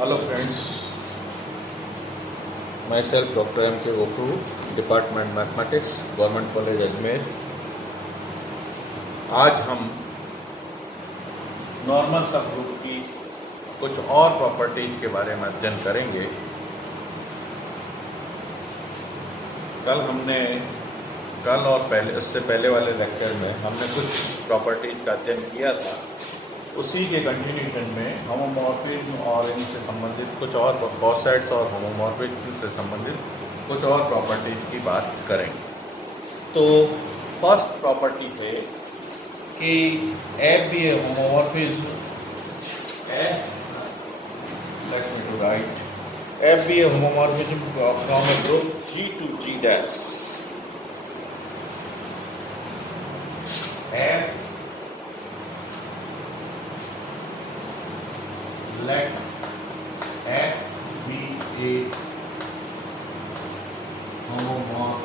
Hello friends, myself Dr. M. K. Gokru, Department Mathematics, Government College Ajmer. आज हम normal सब group की कुछ और प्रॉपर्टीज के बारे में अध्ययन करेंगे। कल और उससे पहले वाले लेक्चर में हमने कुछ प्रॉपर्टीज का अध्ययन किया था। उसी के कंटिन्यूशन में होमोमॉर्फिज्म और इनसे संबंधित कुछ और कॉसेट्स और होमोमॉर्फिज्म से संबंधित कुछ और प्रॉपर्टीज की बात करेंगे। तो फर्स्ट प्रॉपर्टी है कि F be a homomorphism F be a homomorphism from a group G to G dash। F let F be a homomorphism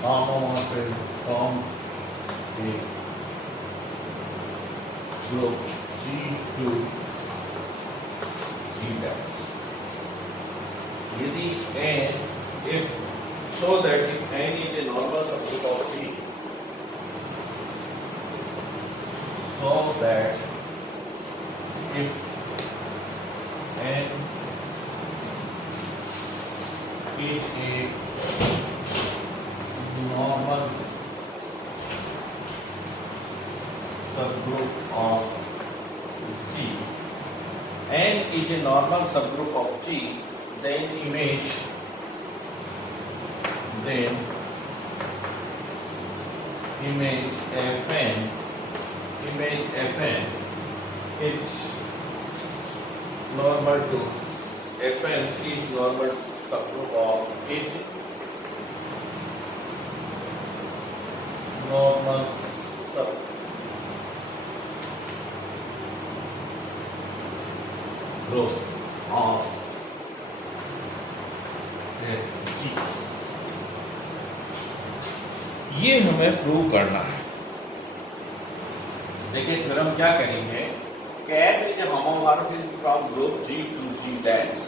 from a group G to G dash। यदि n if so that if n is a normal subgroup of G, so that if n is a normal subgroup of G, n is a normal subgroup of G, then image Fn is normal to Fn is normal subgroup of it normal subgroup of Fg। ये हमें prove करना है। देखिए फिर हम क्या करेंगे कि F is a homomorphism from group G to G dash।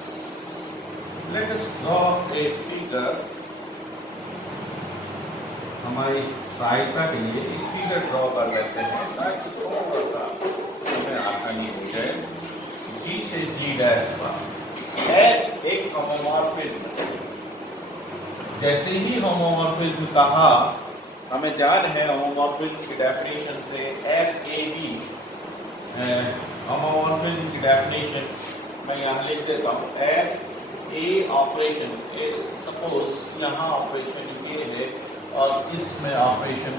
Let us draw a figure। हमारी सहायता के लिए एक फिगर ड्रॉ कर लेते हैं ताकि थोड़ा सा हमें आसानी हो जाए। G से G dash का F एक होमोमॉर्फिज्म। जैसे ही होमोमॉर्फिज्म कहा, हमें जान है होमोमॉर्फिज्म की डेफिनेशन से एफ ए बी। होमोमॉर्फिज्म की डेफिनेशन मैं यहाँ लिख देता हूँ। एफ ए ऑपरेशन, सपोज यहाँ ऑपरेशन ये है और इसमें ऑपरेशन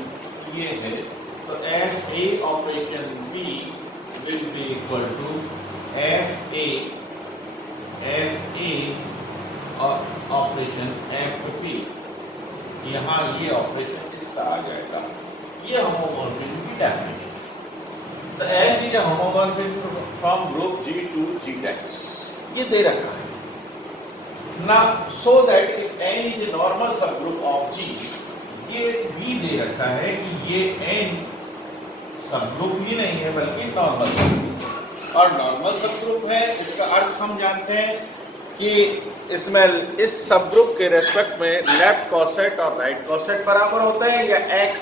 ये है, तो F A operation B will be equal to F A operation F B. यहाँ ये ऑपरेशन आ जाएगा। ये होमोमॉर्फिज्म की डेफिनेशन। तो F is a homomorphism from group G to G dash। ये दे रखा है ना। so that if n is a normal subgroup of G, ये भी दे रखा है कि ये n सबग्रुप ही नहीं है बल्कि नॉर्मल सबग्रुप। और नॉर्मल सबग्रुप है, इसका अर्थ हम जानते हैं कि इसमें इस सबग्रुप के रेस्पेक्ट में लेफ्ट कॉसेट और राइट कॉसेट बराबर होते हैं, या x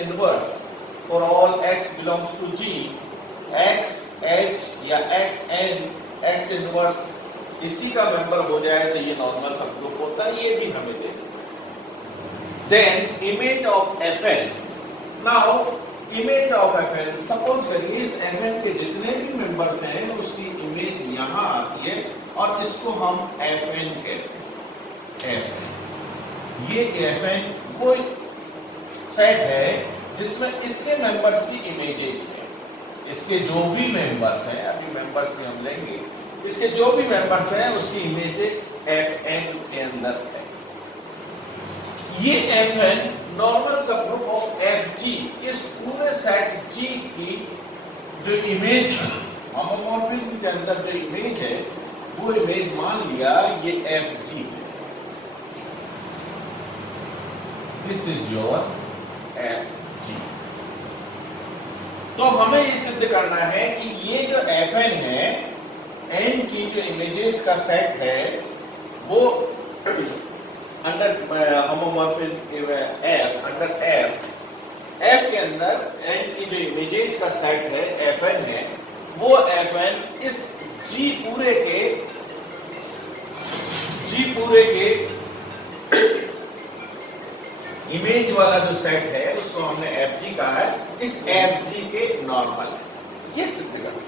inverse for all x belongs to G, x h या x इनवर्स इसी का मेंबर हो जाए तो ये नॉर्मल सबग्रुप होता है। ये भी हमें दे। Then image of Fn। Now image of Fn, suppose करिए इस Fn के जितने भी मेंबर्स हैं उसकी इमेज यहाँ आती है और इसको हम Fn कहते हैं। Fn, ये Fn वो सेट है जिसमें इसके मेंबर्स की इमेजेज है। इसके जो भी मेंबर्स हैं, अभी मेंबर्स भी हम लेंगे, इसके जो भी मेंबर्स हैं उसकी इमेजेज Fn के अंदर है। ये Fn normal subgroup of Fg, इस पूरे सेट G की जो इमेज है, होमोमॉर्फिज्म के अंदर जो इमेज है वो इमेज मान लिया ये Fg है। This is your Fg। तो हमें ये सिद्ध करना है कि ये जो Fn है, n की जो इमेजेस का सेट है वो under homomorphism f under f के अंदर n की जो इमेजेस का सेट है Fn है, वो Fn इस G पूरे के इमेज वाला जो सेट है उसको हमने Fg कहा है, इस Fg के नॉर्मल है। ये सिद्ध करना।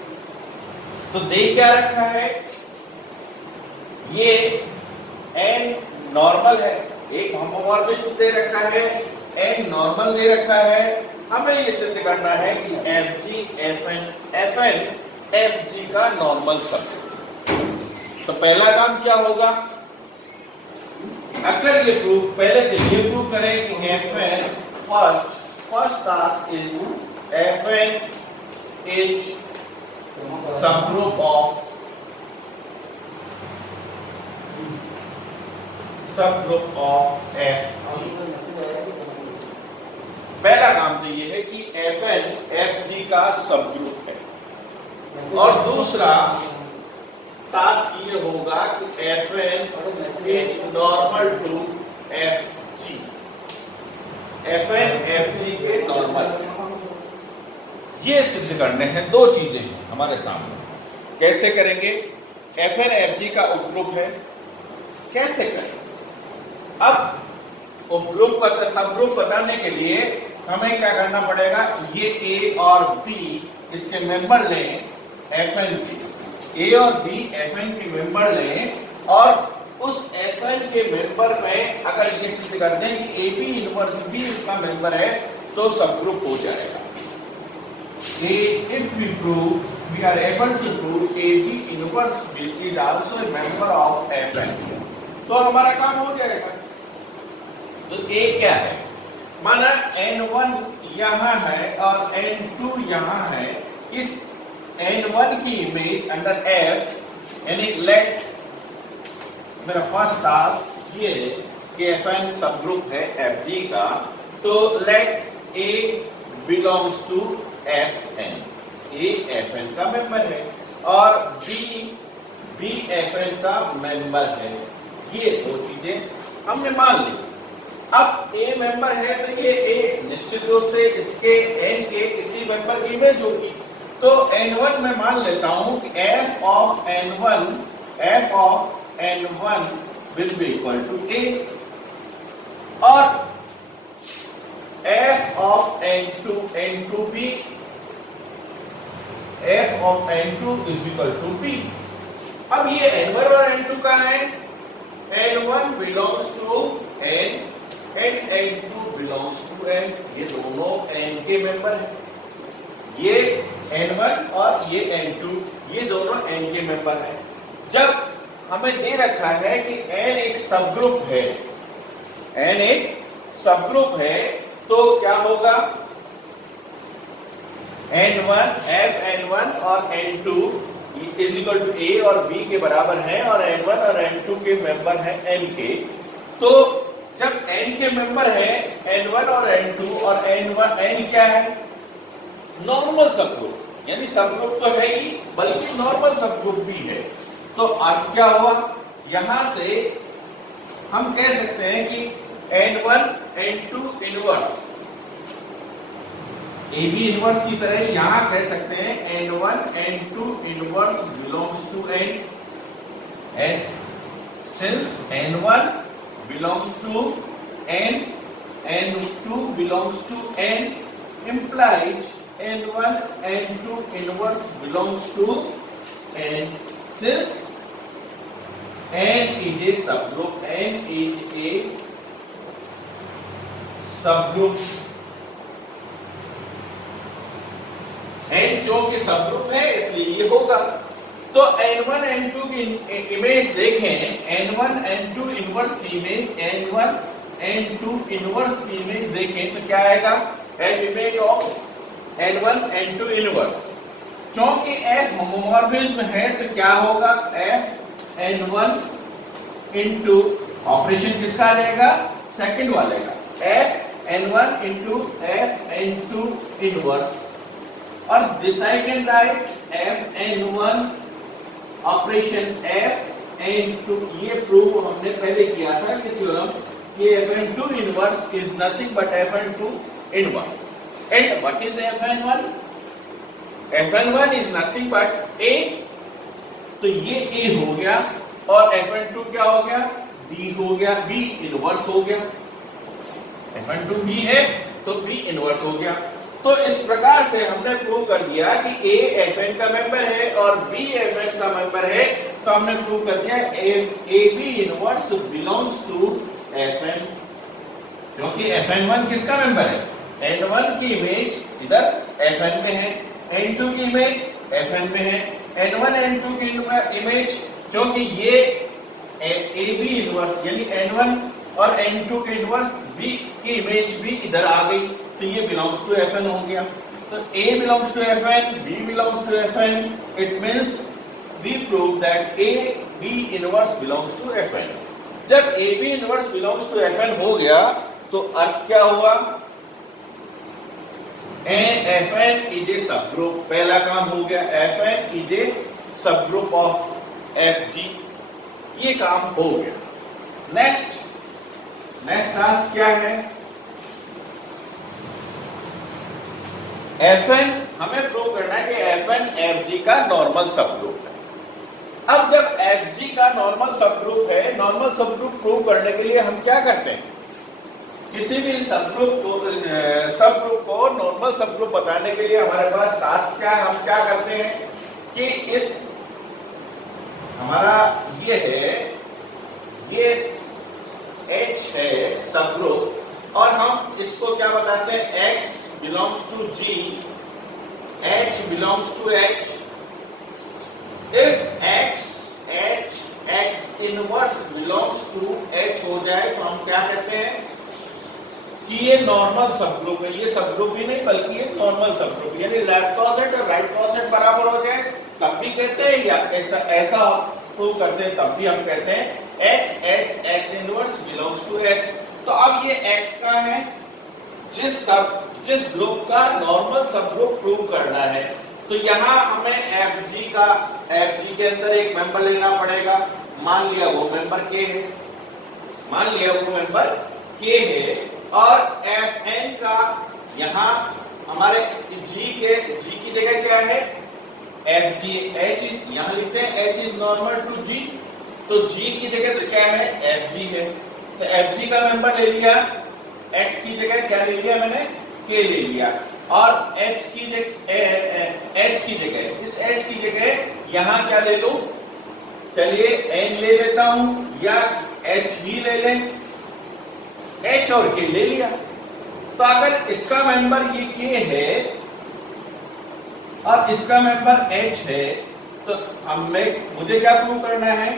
तो दे क्या रखा है, ये n नॉर्मल है, एक होमोमॉर्फिज्म दे रखा है, n नॉर्मल दे रखा है। हमें ये सिद्ध करना है कि Fg Fn Fg का नॉर्मल सब। तो पहला काम क्या होगा, अगर ये प्रूफ पहले तो ये प्रूफ करें कि Fn first task is Fn is subgroup of F। पहला काम तो ये है कि Fn Fg का सबग्रुप है, और दूसरा टास्क ये होगा कि Fn is normal to Fg, Fn Fg के नॉर्मल। ये सिद्ध करने हैं, दो चीजें हैं हमारे सामने। कैसे करेंगे, Fn Fg का उपग्रुप है, कैसे करें। अब उपग्रुप का सबग्रुप बताने के लिए हमें क्या करना पड़ेगा, ये A और B इसके मेंबर लें Fn के, A और B Fn के मेंबर लें, और उस Fn के मेंबर में अगर ये सिद्ध कर दें कि AB इनवर्स B इसका मेंबर है तो सबग्रुप हो जाएगा। If we prove, we are able to prove AB inverse B is also a member of Fn, तो हमारा काम हो जाएगा। तो A क्या है, माना N1 यहाँ है और N2 यहाँ है, इस N1 की इमेज अंडर F, यानी लेट मेरा फर्स्ट टास्क ये कि Fn सबग्रुप है Fg का, तो let A belongs to Fn, A Fn का मेंबर है और B Fn का मेंबर है। ये दो चीजें हमने मान ली। अब A मेंबर है तो ये A निश्चित रूप से इसके N के किसी मेंबर की इमेज होगी। तो N1 में मान लेता हूं कि F of N1 will be equal to A, और F of N2 भी F of N2 is equal to B। अब ये N1 और N2 का है, N1 belongs to N and N2 belongs to N, ये दोनों N के मेंबर हैं। ये N1 और ये N2 ये दोनों N के मेंबर हैं। जब हमें दे रखा है कि N एक सबग्रुप है, N एक सबग्रुप है, तो क्या होगा, N1 Fn1 और N2 is equal to A और B के बराबर है, और N1 और N2 के मेंबर हैं N के। तो जब N के मेंबर है N1 और N2 और N क्या है, नॉर्मल सबग्रुप, यानी सबग्रुप तो है ही बल्कि नॉर्मल सबग्रुप भी है। तो अर्थ क्या हुआ, यहां से हम कह सकते हैं कि N1 N2 inverse AB inverse की तरह यहां कह सकते हैं N1 N2 inverse belongs to N, and since N1 belongs to N, N2 belongs to N, implies N1 N2 inverse belongs to N, since N is a subgroup, N is a subgroup, N चूंकि subgroup है इसलिए ये होगा। तो N1 N2 की image देखें, N1 N2 inverse की image, N1 N2 inverse की इमेज देखें तो क्या आएगा, as image of N1 N2 inverse. क्योंकि F होमोमॉर्फिज्म है तो क्या होगा, F N1 इंटू ऑपरेशन किसका रहेगा, सेकंड वाले का, F N1 into F N2 inverse. और this I can write Fn1 operation Fn2। ये प्रूव हमने पहले किया था कि थ्योरम कि Fn2 inverse is nothing but Fn2 inverse. And what is Fn1? Fn1 is nothing but A, तो ये A हो गया, और Fn2 क्या हो गया? B हो गया, B इनवर्स हो गया। Fn2 B है तो B इनवर्स हो गया। तो इस प्रकार से हमने प्रूव कर दिया कि A Fn का मेंबर है और B Fn का मेंबर है। तो हमने प्रूव कर दिया AB inverse belongs to Fn, क्योंकि Fn1 किसका मेंबर है? N1 की इमेज इधर Fn में है, N2 की इमेज Fn में है, N1 N2 की इमेज, क्योंकि ये AB इनवर्स यानी N1 और N2 के इनवर्स B की इमेज भी इधर आ गई, तो ये बिलोंग्स टू Fn हो गया। तो A belongs to Fn, B belongs to Fn, it means we prove that A B inverse belongs to Fn। जब A B inverse belongs to Fn हो गया तो अर्थ क्या हुआ? Fn इज ए सब ग्रुप, पहला काम हो गया। Fn इज ए सब ग्रुप ऑफ Fg, ये काम हो गया। नेक्स्ट टास्क क्या है? Fn हमें प्रूव करना है कि Fn Fg का नॉर्मल सब ग्रुप है। अब जब Fg का नॉर्मल सब ग्रुप है, नॉर्मल सब ग्रुप प्रूव करने के लिए हम क्या करते हैं? किसी भी सब ग्रुप को नॉर्मल सब ग्रुप बताने के लिए हमारे पास टास्क क्या है? हम क्या करते हैं कि इस हमारा ये है, ये H है सब ग्रुप, और हम इसको क्या बताते हैं? X belongs to G, H belongs to H। if X inverse belongs to H हो जाए तो हम क्या कहते हैं कि ये नॉर्मल सब ग्रुप है। ये सब ग्रुप भी नहीं बल्कि ये नॉर्मल सब ग्रुप, यानी लेफ्ट कॉसेट और राइट कॉसेट बराबर हो जाए तब भी कहते हैं, या ऐसा प्रूव करते हैं तब भी हम कहते हैं X inverse belongs to H। तो अब ये X का है, जिस ग्रुप का नॉर्मल सब ग्रुप प्रूव करना है, तो यहां हमें Fg के अंदर एक मेंबर लेना पड़ेगा। मान लिया वो मेंबर K है, और Fn का यहां हमारे G की जगह क्या है? Fg, H यहां लिखते हैं H is normal to G, तो G की जगह तो क्या है? Fg है। तो Fg का मेंबर ले लिया, X की जगह क्या ले लिया मैंने? K ले लिया, और H की जगह इस H की जगह यहां क्या ले लूं? चलिए N ले लेता हूं, या H भी ले लें। H और K ले लिया। तो अगर इसका मेंबर ये K है और इसका मेंबर H है, तो मुझे क्या प्रूव करना है?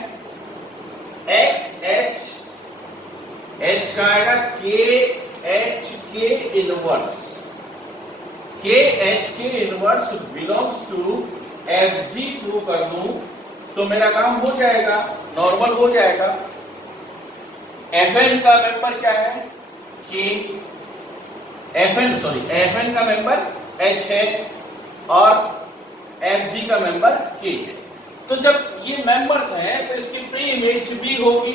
H का आएगा KHK inverse, KHK inverse belongs to Fg prove कर दूं तो मेरा काम हो जाएगा, नॉर्मल हो जाएगा। Fn का मेंबर क्या है? K। Fn का मेंबर H है और Fg का मेंबर K है। तो जब ये मेंबर्स हैं तो इसकी प्री इमेज भी होगी।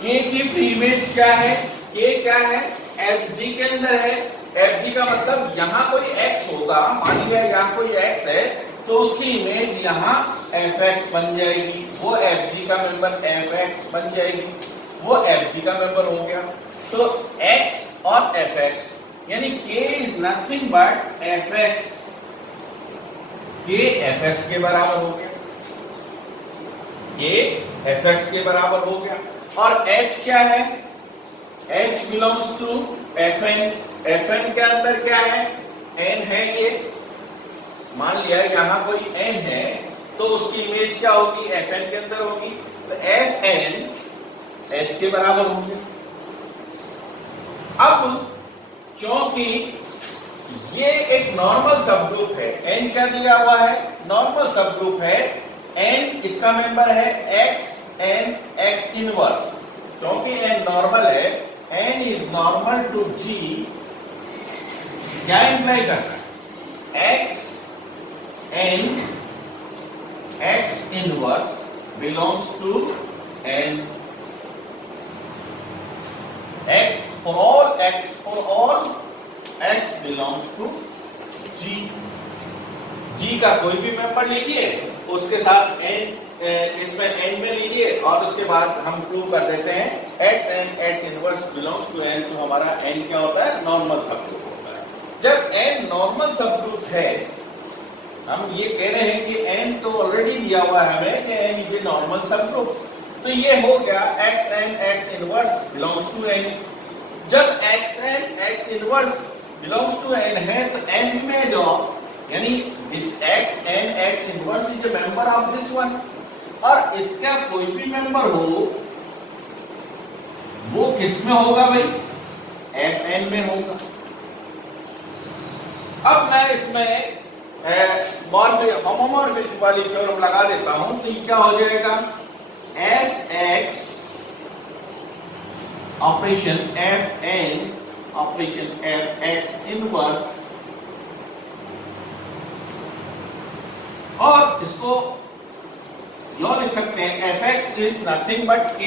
K की प्री इमेज क्या है? K क्या है? Fg के अंदर है। Fg का मतलब यहां कोई x होगा, मान लिया यहां कोई x है, तो उसकी इमेज यहां fx बन जाएगी, वो Fg का मेंबर fx बन जाएगी, वो Fg का मेंबर हो गया। तो x और fx यानी k is nothing but fx, k fx के बराबर हो गया, k fx के बराबर हो गया। और h क्या है? h belongs to Fn। Fn के अंदर क्या है? n है, ये मान लिया यहां कोई n है तो उसकी इमेज क्या होगी? Fn के अंदर होगी, तो Fn h के बराबर होंगे। अब क्योंकि ये एक नॉर्मल सब ग्रुप है, n क्या दिया हुआ है? नॉर्मल सब ग्रुप है, n इसका मेंबर है x, n x इनवर्स, क्योंकि n नॉर्मल है, n is normal to G। क्या इंप्लाई करना है? x inverse belongs to n. For all x belongs to g. g का कोई भी मेंबर लीजिए, उसके साथ n इसमें n में लीजिए और उसके बाद हम प्रूव कर देते हैं x inverse belongs to n। तो हमारा n क्या होता है? नॉर्मल सब ग्रुप होता है। जब n नॉर्मल सब ग्रुप है, हम ये कह रहे हैं कि n तो ऑलरेडी दिया हुआ है हमें कि n is a normal subgroup, तो ये हो गया x inverse belongs to n। जब x inverse belongs to n है तो n में जो यानी this x inverse is a member of this one, और इसका कोई भी मेंबर हो वो किस में होगा भाई? fn में होगा। अब मैं इसमें होमोमॉर्फिज्म वाली थ्योरम लगा देता हूं, तो ये क्या हो जाएगा? fx operation fn operation fx inverse, और इसको यो लिख सकते हैं fx is nothing but k,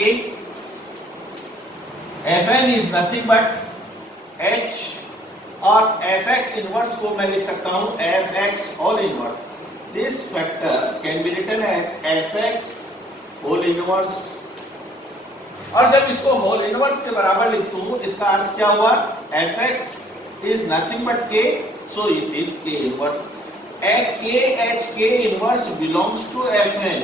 fn is nothing but h, और fx इनवर्स को मैं लिख सकता हूं fx whole inverse. This factor can be written as fx whole inverse, और जब इसको होल इनवर्स के बराबर लिखता हूं इसका अर्थ क्या हुआ? fx is nothing but k, so it is k inverse. k inverse belongs to fn,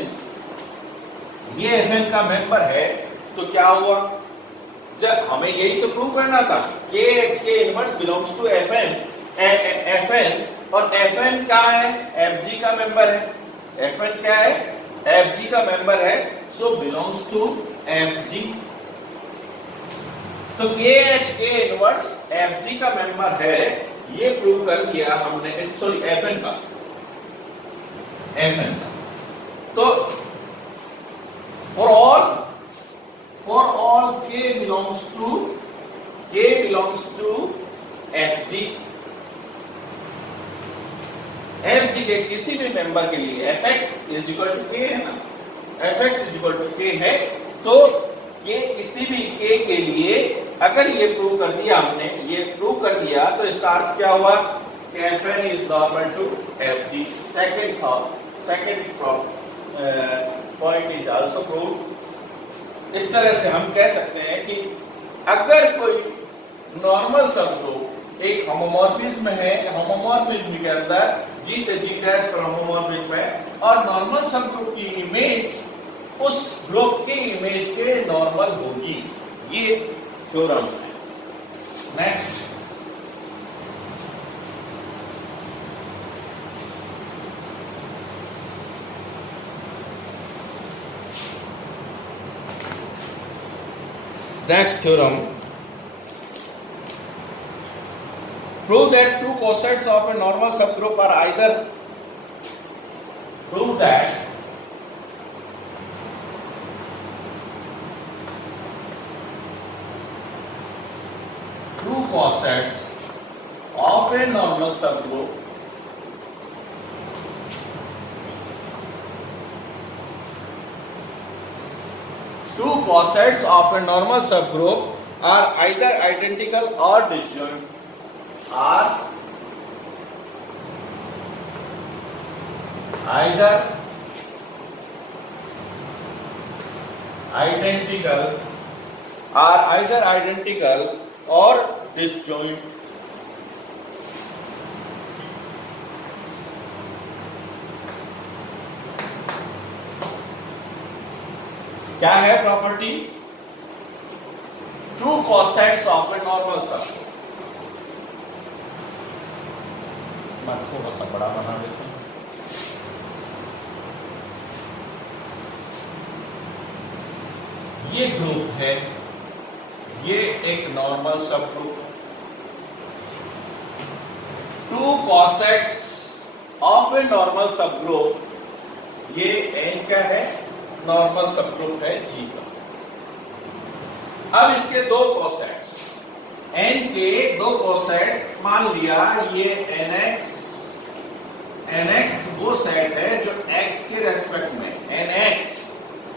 ये fn का मेंबर है, तो क्या हुआ? जब हमें यही तो प्रूव करना था, k inverse belongs to fn, और fn क्या है? fg का मेंबर है। fn क्या है? fg का मेंबर है, सो बिलोंग्स टू fg। तो k इनवर्स fg का मेंबर है, ये प्रूव कर दिया हमने, सॉरी fn का। तो for all k belongs to fg, fg के किसी भी मेंबर के लिए fx is equal to k है ना, fx is equal to k है, तो ये किसी भी k के लिए अगर ये प्रूव कर दिया हमने, ये प्रूव कर दिया, तो इसका अर्थ क्या हुआ? कि fn is normal to fg। Second point is also prove. इस तरह से हम कह सकते हैं कि अगर कोई नॉर्मल सब ग्रुप एक होमोमॉर्फिज्म है, होमोमॉर्फिज्म के अंदर G से G' पर होमोमॉर्फिज्म है, और नॉर्मल सब ग्रुप की इमेज उस ग्रुप के इमेज के नॉर्मल होगी, ये थ्योरम है। Next, theorem, prove that two cosets of a normal subgroup are either two cosets of a normal subgroup are either identical or disjoint, are either identical or disjoint। क्या है property? Two cosets of a normal circle. मैं थोड़ा सा बड़ा बना देता हूं। ये ग्रुप है, ये एक normal subgroup. Two cosets of a normal subgroup, ये n क्या है? नॉर्मल सब ग्रुप है G का। अब इसके दो कोसेट्स, n के दो कोसेट मान लिया, ये nx nx वो सेट है जो x के रेस्पेक्ट में nx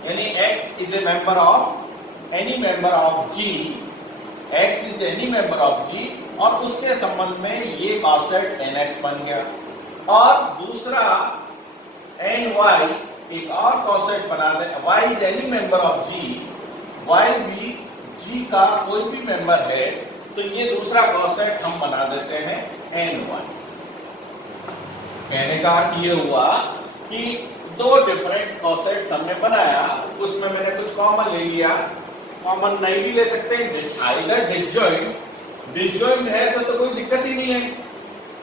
यानी x is a member of any member of g, x is any member of g और उसके संबंध में ये कॉसेट nx बन गया। और दूसरा ny एक और कॉसेट बना दे, y is any member of g, y भी g का कोई भी मेंबर है तो ये दूसरा कॉसेट हम बना देते हैं ny। कहने का अर्थ ये हुआ कि दो डिफरेंट कॉसेट्स हमने बनाया, उसमें मैंने कुछ कॉमन ले लिया, कॉमन नहीं भी ले सकते, आइदर डिसजॉइंट है तो कोई दिक्कत ही नहीं है।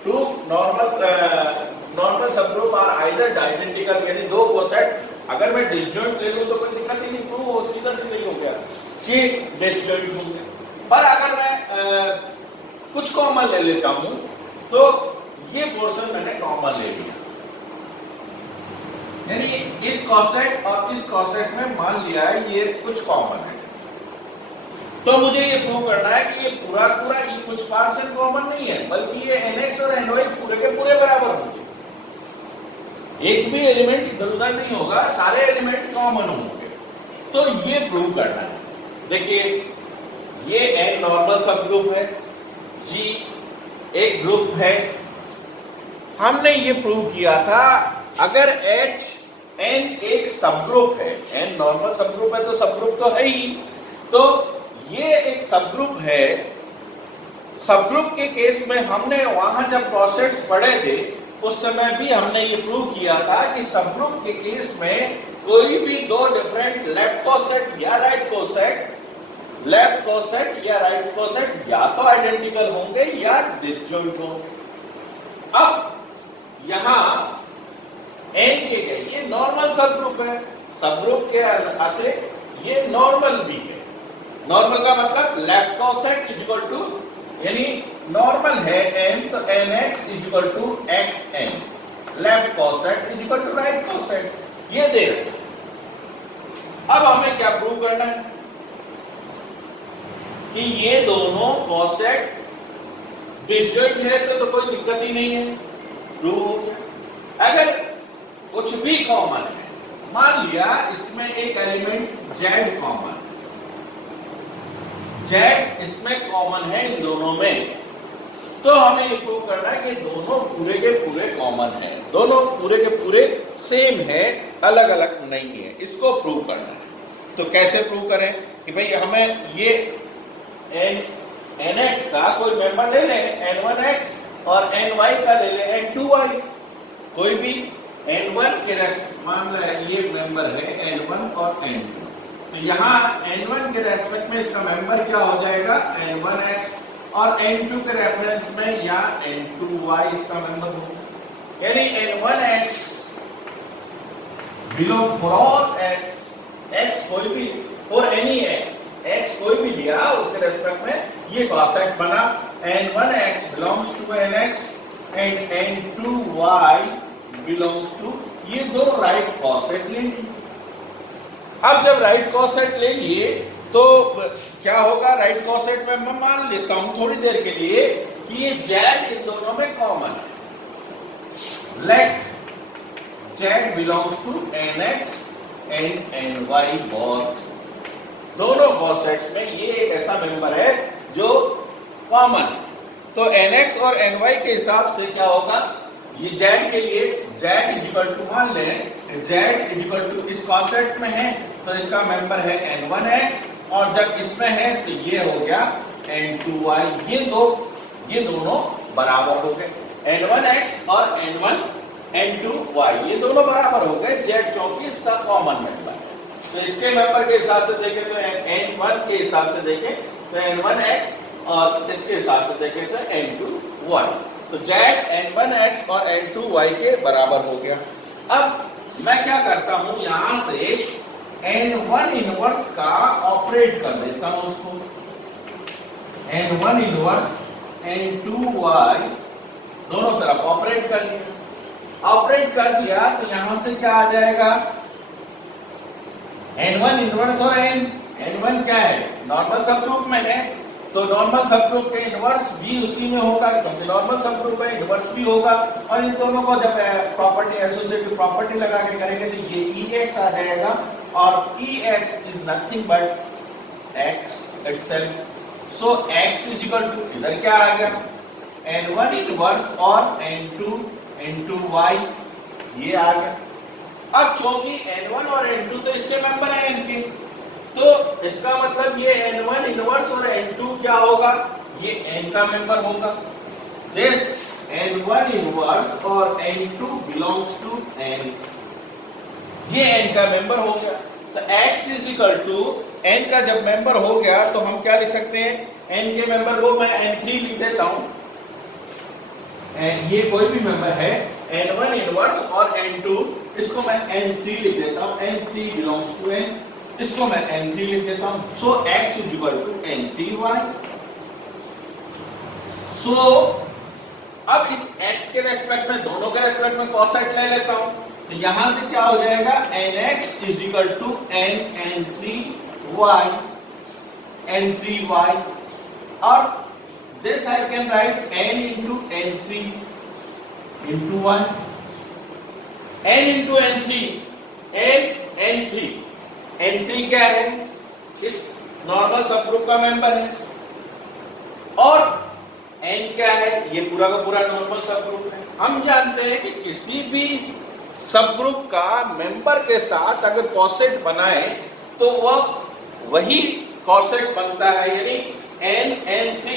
टू नॉर्मल सब ग्रुप आर आइदर आइडेंटिकल, यानी दो कॉसेट अगर मैं डिसजॉइंट ले लूं तो कोई दिक्कत ही नहीं, प्रूव सीधा ही हो गया कि डिसजॉइंट होंगे। पर अगर मैं कुछ कॉमन ले लेता हूं तो ये पोर्शन मैंने कॉमन ले लिया, यानी इस कॉसेट और इस कॉसेट में मान लिया है ये कुछ कॉमन है, तो मुझे ये प्रूव करना है कि ये पूरा ये कुछ पार्ट्स कॉमन नहीं है, बल्कि ये nx और ny पूरे के पूरे बराबर होंगे, एक भी एलिमेंट इधर उधर नहीं होगा, सारे एलिमेंट कॉमन होंगे। तो ये प्रूव करना है। देखिए ये n नॉर्मल सब ग्रुप है, g एक ग्रुप है, हमने ये प्रूव किया था अगर n एक सब ग्रुप है, n नॉर्मल सब ग्रुप है तो सब ग्रुप तो है ही, तो ये एक सब ग्रुप है। सब ग्रुप के केस में हमने वहां जब कॉसेट्स पढ़े थे उस समय भी हमने ये प्रूव किया था कि सब ग्रुप के केस में कोई भी दो डिफरेंट लेफ्ट कॉसेट या राइट कॉसेट, लेफ्ट कॉसेट या राइट कॉसेट या तो आइडेंटिकल होंगे या डिसजॉइंट होंगे। अब यहां n के गए ये नॉर्मल सब ग्रुप है, सब ग्रुप के अतिरिक्त ये नॉर्मल भी है। नॉर्मल का मतलब left coset is equal to, यानी नॉर्मल है n तो nx is equal to xn, left coset is equal to right coset, ये दे रहे। अब हमें क्या प्रूव करना है कि ये दोनों कॉसेट डिसजॉइंट है तो कोई दिक्कत ही नहीं है, प्रूव हो गया। अगर कुछ भी कॉमन है, मान लिया इसमें एक एलिमेंट z कॉमन, z इसमें कॉमन है इन दोनों में, तो हमें ये प्रूव करना है कि दोनों पूरे के पूरे कॉमन है, दोनों पूरे के पूरे सेम है, अलग अलग नहीं है, इसको प्रूव करना है। तो कैसे प्रूव करें कि भाई हमें ये nx का कोई मेंबर ले लें, n1x और ny का ले लें n2y, कोई भी n1 के मान लें ये मेंबर है n1 और n2, तो यहाँ n1 के रेस्पेक्ट में इसका मेंबर क्या हो जाएगा n1x और n2 के रेफरेंस में या n2y इसका मेंबर होगा, यानी n1x belong for all x कोई भी और एनी x कोई भी लिया उसके रेस्पेक्ट में ये कॉसेट बना, n1x belongs to nx and n2y belongs to, ये दो राइट कॉसेट ले लिए। अब जब राइट कॉसेट ले लिए तो क्या होगा, राइट कॉसेट में मैं मान लेता हूं थोड़ी देर के लिए कि ये z इन दोनों में कॉमन है, late z belongs to nx and ny both, दोनों कॉसेट्स में ये एक ऐसा मेंबर है जो कॉमन है। तो nx और ny के हिसाब से क्या होगा, ये z के लिए z इज इक्वल टू, मान लें z इज इक्वल टू इस कॉसेट में है तो इसका मेंबर है n1x, और जब इसमें है तो ये हो गया n2y, ये दोनों बराबर हो गए, n1x और n2y ये दोनों बराबर हो गए, z चूंकि इसका कॉमन मेंबर है। तो इसके मेंबर के हिसाब से देखें तो n1 के हिसाब से देखें तो n1x और इसके हिसाब से देखें तो n2y, तो z n1x और n2y के बराबर हो गया। अब मैं क्या करता हूं, यहां से n1 इनवर्स का ऑपरेट कर देता हूं, उसको n1 इनवर्स n2y दोनों तरफ ऑपरेट कर दिया, ऑपरेट कर दिया तो यहां से क्या आ जाएगा, n1 इनवर्स और n1 क्या है, नॉर्मल सब ग्रुप में है, तो नॉर्मल सब ग्रुप के इनवर्स भी उसी में होगा, क्योंकि नॉर्मल सब ग्रुप में इनवर्स भी होगा। और इन दोनों को जब प्रॉपर्टी एसोसिएटिव प्रॉपर्टी लगा के करेंगे तो ये EX आ जाएगा, और EX is nothing but X itself. So X is equal to, इधर क्या आ गया, N1 इनवर्स और N2 into Y, ये आ गया। अब क्योंकि N1 और N2 तो इसके मेंबर हैं इनके, तो इसका मतलब ये N1 इनवर्स और N2 क्या होगा, ये N का मेंबर होगा। दिस N1 इनवर्स और N2 बिलोंग्स टू N, ये N का मेंबर हो गया। तो X is equal to N का जब मेंबर हो गया तो हम क्या लिख सकते हैं, N के मेंबर को मैं N3 लिख देता हूं, ये कोई भी मेंबर है N1 इनवर्स और N2, इसको मैं N3 लिख देता हूं, N3 बिलोंग्स टू N, इसको मैं N3 लिख देता हूं। So X is equal to N3Y। So अब इस X के रेस्पेक्ट में, दोनों के रेस्पेक्ट में कॉसेट ले लेता हूं, तो यहां से क्या हो जाएगा, NX is equal to N3Y, N3Y, और this I can write N into N3 into 1, N into N3, N3, N3 क्या है, इस नॉर्मल सब ग्रुप का मेंबर है, और N क्या है, ये पूरा का पूरा नॉर्मल सब ग्रुप है। हम जानते हैं कि किसी भी सब ग्रुप का मेंबर के साथ अगर कॉसेट बनाए तो वह वही कॉसेट बनता है, यानी N3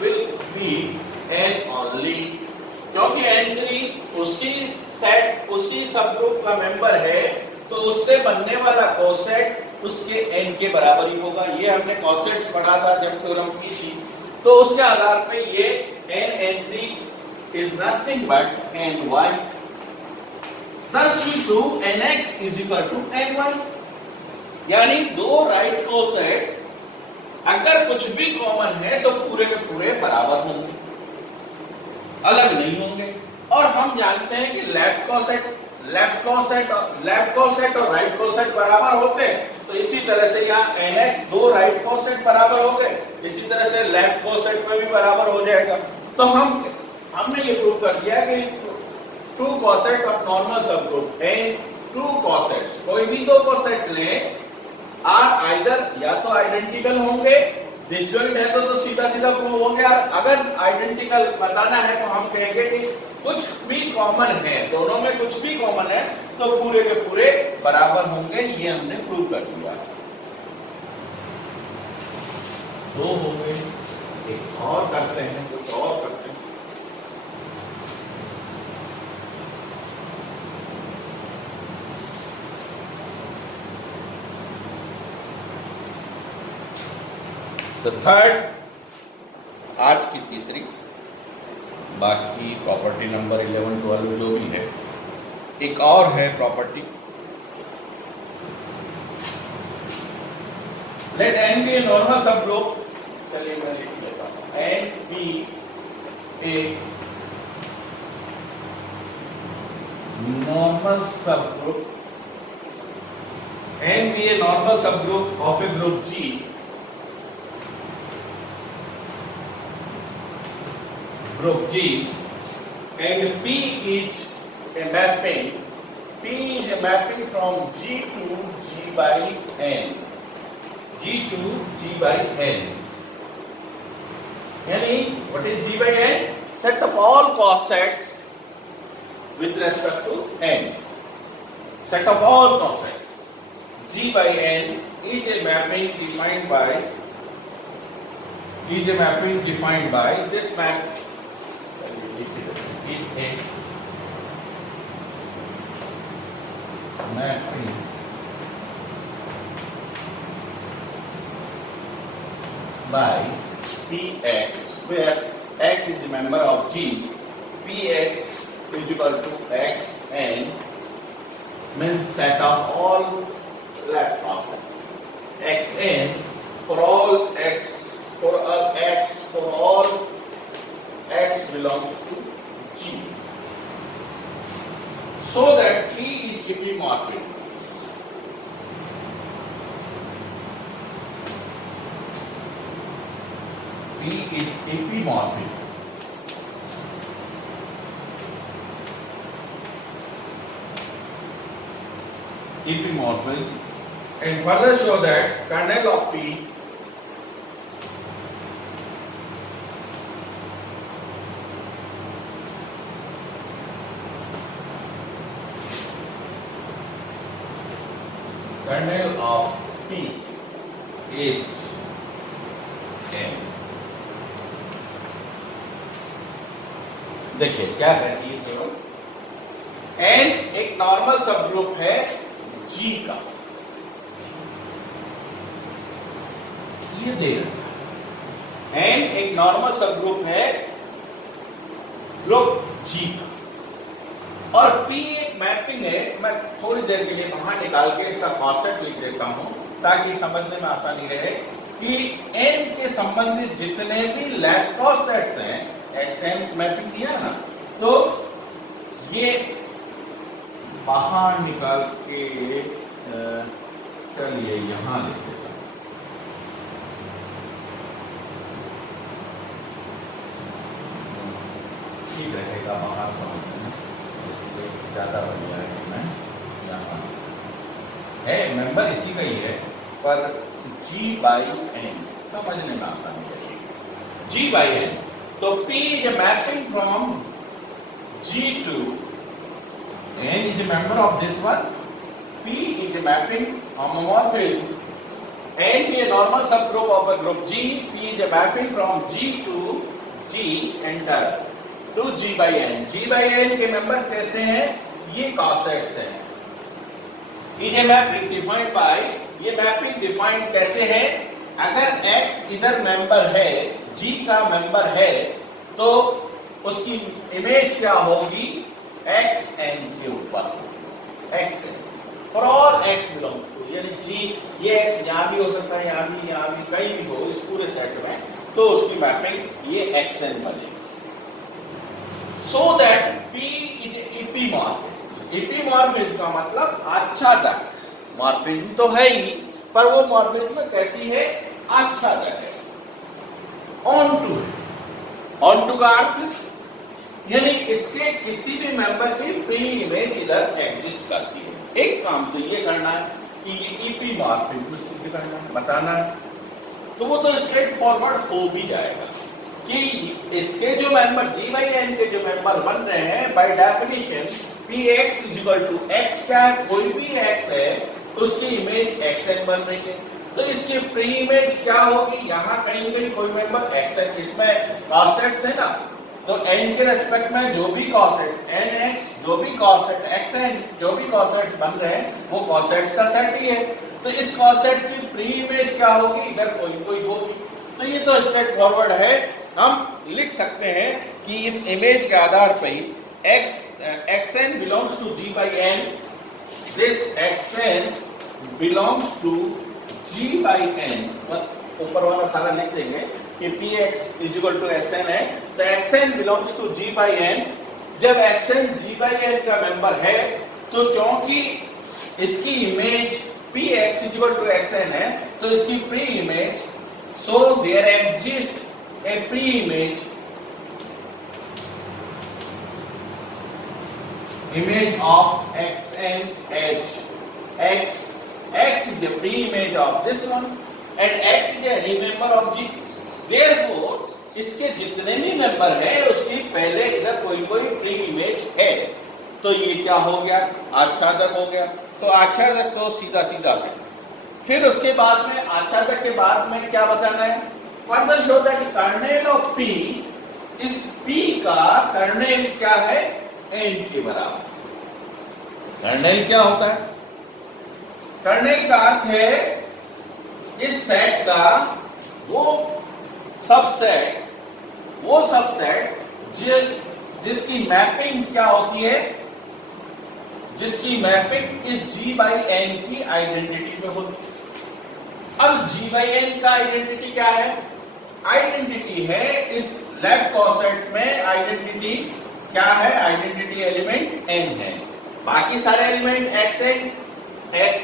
will be N only, क्योंकि N3 उसी सब ग्रुप का मेंबर है, तो उससे बनने वाला कॉसेट उसके N के बराबर ही होगा। ये हमने कॉसेट्स पढ़ा था जब थ्योरम की थी, तो उसके आधार पे ये N3 is nothing but Ny, thus we prove Nx is equal to Ny, यानी दो राइट कॉसेट अगर कुछ भी कॉमन है तो पूरे के पूरे बराबर होंगे, अलग नहीं होंगे। और हम जानते हैं कि लेफ्ट कॉसेट और राइट कॉसेट बराबर होते हैं, तो इसी तरह से यहाँ NX दो राइट कॉसेट बराबर हो गए, इसी तरह से लेफ्ट कॉसेट में भी बराबर हो जाएगा। तो हमने ये प्रूव कर दिया कि टू कॉसेट ऑफ नॉर्मल सब ग्रुप एंड टू कॉसेट्स, कोई भी दो कॉसेट लें, आर आइदर या तो आइडेंटिकल होंगे, डिसजॉइंट है तो सीधा सीधा प्रूव होंगे, और अगर आइडेंटिकल बताना है तो हम कहेंगे कि कुछ भी कॉमन है, दोनों में कुछ भी कॉमन है तो पूरे के पूरे बराबर होंगे। ये हमने प्रूव कर दिया। दो हो गए, एक और करते हैं, कुछ और करते हैं। तो थर्ड, आज की तीसरी, बाकी प्रॉपर्टी नंबर 11, 12 जो भी है, एक और है property, let N be a normal subgroup, चलिए मैं लिख लेता हूं, N be a normal subgroup, N be a normal subgroup of a group G, group G, and P is a mapping from G to G by N, G to G by N, yani what is G by N? Set of all cosets with respect to N, set of all cosets. G by N is a mapping defined by this map. Mapping by Px, where x is the member of G, Px is equal to Xn, means set of all left half, Xn for all x, for all x belongs to G, so that P is G morphic. P is epimorphic. Epimorphic, and further show that kernel of P is M. देखिए क्या कहती है केवल, and एक normal सब group है G का, ये दे रखा है, एंड एक नॉर्मल सब ग्रुप है ग्रुप G का, और P एक मैपिंग है। मैं थोड़ी देर के लिए बाहर निकाल के इसका कॉन्सेप्ट लिख देता हूं ताकि समझने में आसानी रहे कि n के संबंधित जितने भी लैप्टॉप सेट्स हैं, xn मैपिंग किया ना, तो ये बाहर निकाल के चलिए यहां लिख देता हूं। ठीक रहेगा बाहर समझने में, ज्यादा बढ़िया है। मैं यहाँ है मेंबर इसी का ही है, पर G/n समझने में आसानी है। G/n, तो P is a mapping from G to n is a member of this one. P is a mapping homomorphism, n is a normal subgroup of a group G. P is a mapping from G to G enter to G/n. G/n के members कैसे हैं? ये कॉसेट्स हैं। ये mapping defined by, ये mapping defined कैसे है? अगर x इधर मेंबर है, G का मेंबर है, तो उसकी इमेज क्या होगी? xn के ऊपर xn for all x belongs to, यानी G, ये x यहां भी हो सकता है, यहां भी कहीं भी हो इस पूरे सेट में, तो उसकी मैपिंग ये xn बनेगी। So that P is epimorphic. epimorphism का मतलब आच्छादक, मॉर्फिज्म तो है ही, पर वो मॉर्फिज्म कैसी है? आच्छादक है। ऑनटू है, ऑनटू का अर्थ यानी इसके किसी भी मेंबर की प्री इमेज इधर एग्जिस्ट करती है। एक काम तो ये करना है कि ये epimorphism सिद्ध करना है, बताना है, तो वो तो स्ट्रेट फॉरवर्ड हो भी जाएगा कि इसके जो मेंबर G/n के जो मेंबर बन रहे हैं, by definition Px equal to x क्या है? कोई भी x है उसकी इमेज xn बन रही है, तो इसकी प्री इमेज क्या होगी? यहाँ कहीं कोई मेंबर xn, इसमें कॉसेट्स है ना, तो n के रेस्पेक्ट में जो भी कॉसेट nx, जो भी कॉसेट xn, जो भी कॉसेट्स बन रहे हैं वो कॉसेट्स का सेट ही है, तो इस कॉसेट की प्री इमेज क्या होगी? इधर कोई होगी। तो ये तो स्ट्रेट फॉरवर्ड है, हम लिख सकते हैं कि इस इमेज के आधार पर ही xn belongs to G/n, this xn belongs to G/n, ऊपर वाला सारा लिख देंगे कि Px is equal to xn है, तो xn belongs to G/n। जब xn G/n का मेंबर है, तो क्योंकि इसकी image Px is equal to xn है, तो इसकी pre image, so there exists a pre-image of xn h. X is the pre-image of this one and x is a member of G. Therefore, इसके जितने भी member है उसकी पहले इधर कोई प्री इमेज है, तो ये क्या हो गया? आच्छादक हो गया। तो आच्छादक तो सीधा है। फिर उसके बाद में आच्छादक के बाद में क्या बताना है? Further show that kernel of P, इस P का कर्नेल क्या है? n के बराबर। कर्नेल क्या होता है? कर्नेल का अर्थ है इस सेट का वो सबसेट जिसकी मैपिंग क्या होती है? जिसकी मैपिंग इस G/n की आइडेंटिटी में होती है। अब G/n का आइडेंटिटी क्या है? आइडेंटिटी है इस लेफ्ट कॉसेट में आइडेंटिटी क्या है? आइडेंटिटी एलिमेंट n है, बाकी सारे एलिमेंट xn,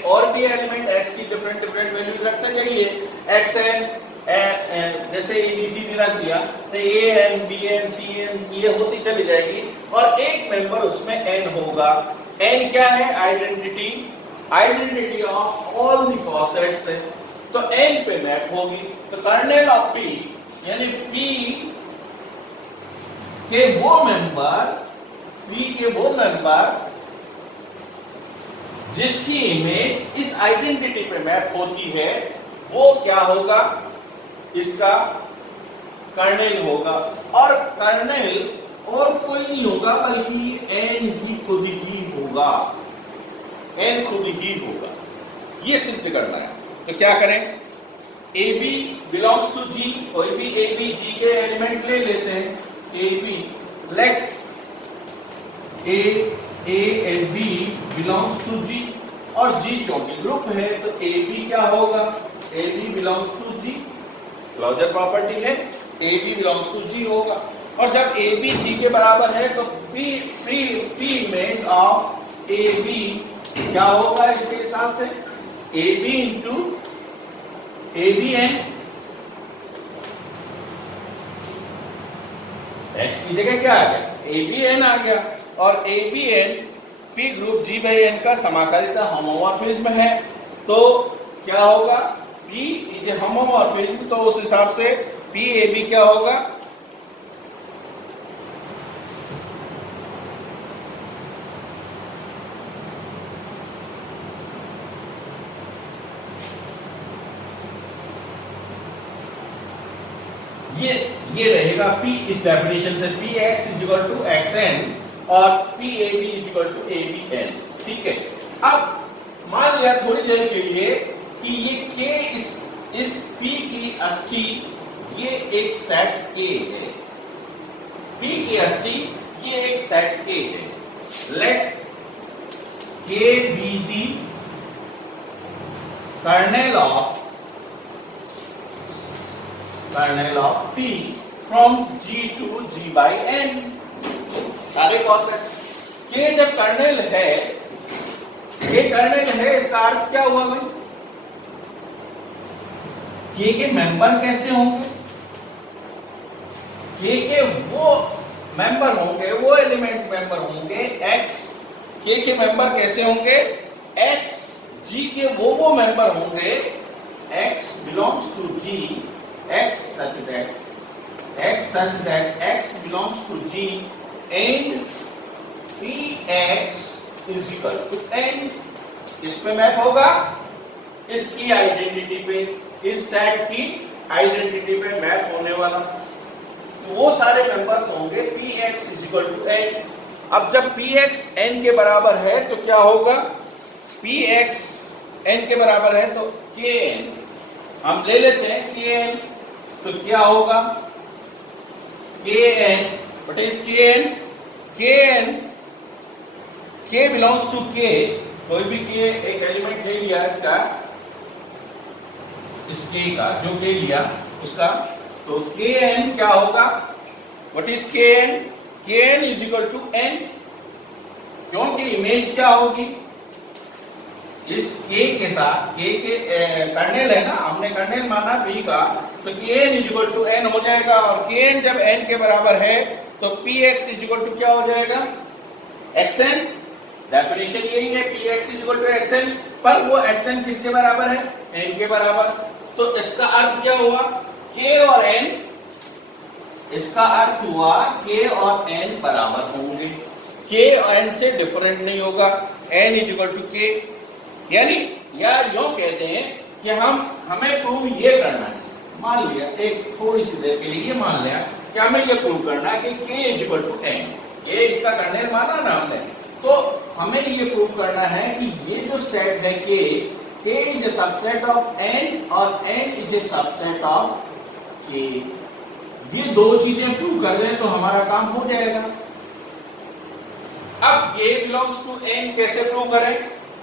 और भी एलिमेंट x की डिफरेंट वैल्यूज रखते जाइए, xn जैसे ABCD रख दिया तो AN BN CN ये होती चली जाएगी और एक मेंबर उसमें N होगा। N क्या है? आइडेंटिटी ऑफ ऑल द कॉसेट्स है, तो N पे मैप होगी। तो कर्नेल ऑफ P यानी P के वो मेंबर जिसकी इमेज इस आइडेंटिटी पे मैप होती है वो क्या होगा? इसका कर्नेल होगा। और कर्नेल और कोई नहीं होगा बल्कि N ही खुद ही होगा। N खुद ही होगा, ये सिद्ध करना है। तो क्या करें? AB बिलोंग्स टू G, कोई भी AB G के एलिमेंट ले लेते हैं। AB let A and B belongs to G और G क्योंकि ग्रुप है तो AB क्या होगा? AB belongs to G, closure property है, AB बिलोंग्स टू G होगा। और जब AB G के बराबर है तो P इमेज ऑफ AB क्या होगा? इसके हिसाब से AB इंटू ABN, X की जगह क्या आ गया? ABN आ गया। और ABN P group G by N का समाकारिता होमोमॉर्फिज्म है, तो क्या होगा? P इज होमोमॉर्फिज्म, तो उस हिसाब से PAB क्या होगा? ये रहेगा P इस डेफिनेशन से Px is equal to xn और PAB is equal to ABN। ठीक है, अब मान लिया थोड़ी देर के लिए कि ये K इस P की अष्टी ये एक सेट K है, P की अष्टी ये एक सेट K है। Let K be the kernel of P from G to G by N। सारे कॉन्सेप्ट K जब कर्नेल है इसका अर्थ क्या हुआ भाई? K के मेंबर कैसे होंगे? K के वो मेंबर होंगे, वो एलिमेंट मेंबर होंगे X। K के मेंबर कैसे होंगे? X। G के वो मेंबर होंगे X belongs to G, X such that X belongs to G and Px is equal to N। किस पे मैप होगा? इसकी आइडेंटिटी पे, इस सेट की आइडेंटिटी पे मैप होने वाला, तो वो सारे मेंबर्स होंगे Px is equal to N। अब जब Px N के बराबर है तो क्या होगा? Px N के बराबर है तो Kn हम ले लेते हैं Kn, तो क्या होगा? Kn, what is Kn? Kn, K belongs to K, कोई भी K एक एलिमेंट ले लिया इसका, इस K का जो K लिया उसका, तो Kn क्या होगा? What is Kn? Kn is equal to N, क्योंकि इमेज क्या होगी? इस K के साथ, K के कर्नेल है ना, हमने कर्नेल माना P का, तो Kn is equal to N हो जाएगा। और Kn जब N के बराबर है तो Px is equal to क्या हो जाएगा? Xn। डेफिनेशन यही है, Px is equal to Xn, पर वो Xn किसके बराबर है? N के बराबर। तो इसका अर्थ क्या हुआ? K और N, इसका अर्थ हुआ K और N बराबर होंगे, K और N से डिफरेंट नहीं होगा, N is equal to K। यानी या यूं कहते हैं कि हमें प्रूव ये करना है, मान लिया एक थोड़ी सी देर के लिए मान लिया कि हमें ये प्रूव करना है कि K is equal to N, ये इसका कर्नेल माना ना हमने, तो हमें ये प्रूव करना है कि ये जो सेट है K is a subset of N और N is a subset of K। ये दो चीजें प्रूव कर दें तो हमारा काम हो जाएगा। अब K belongs to N कैसे प्रूव करें?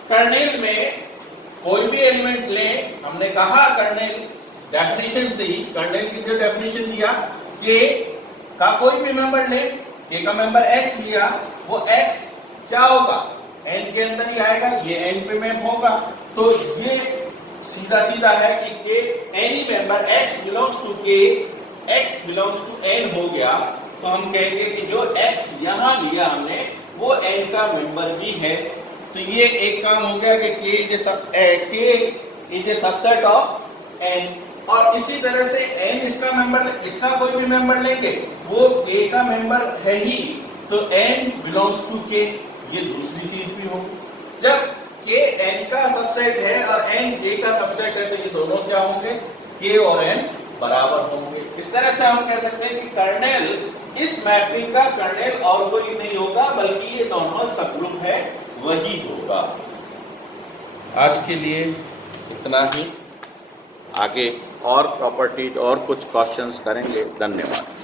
कर्नेल में कोई भी एलिमेंट लें, हमने कहा कर्नेल डेफिनेशन से ही, कर्नेल की जो डेफिनेशन दिया, K का कोई भी मेंबर ले, K का मेंबर X लिया, वो X क्या होगा? N के अंदर ही आएगा, ये N पे मैप होगा, तो ये सीधा सीधा है कि K any member x belongs to K, x belongs to n हो गया, तो हम कहेंगे कि जो x यहां लिया हमने वो n का मेंबर भी है। तो ये एक काम हो गया कि k is a subset of n, और इसी तरह से n इसका मेंबर, इसका कोई भी मेंबर लेंगे वो k का मेंबर है ही, तो n बिलोंग्स टू k, ये दूसरी चीज भी होगी। जब k n का सबसेट है और n k का सबसेट है, तो ये दोनों क्या होंगे, k और n बराबर होंगे। इस तरह से हम कह सकते हैं कि कर्नेल, इस मैपिंग का कर्नेल और कोई नहीं होगा बल्कि ये नॉर्मल सबग्रुप है वही होगा। आज के लिए इतना ही, आगे और प्रॉपर्टीज और कुछ क्वेश्चंस करेंगे। धन्यवाद।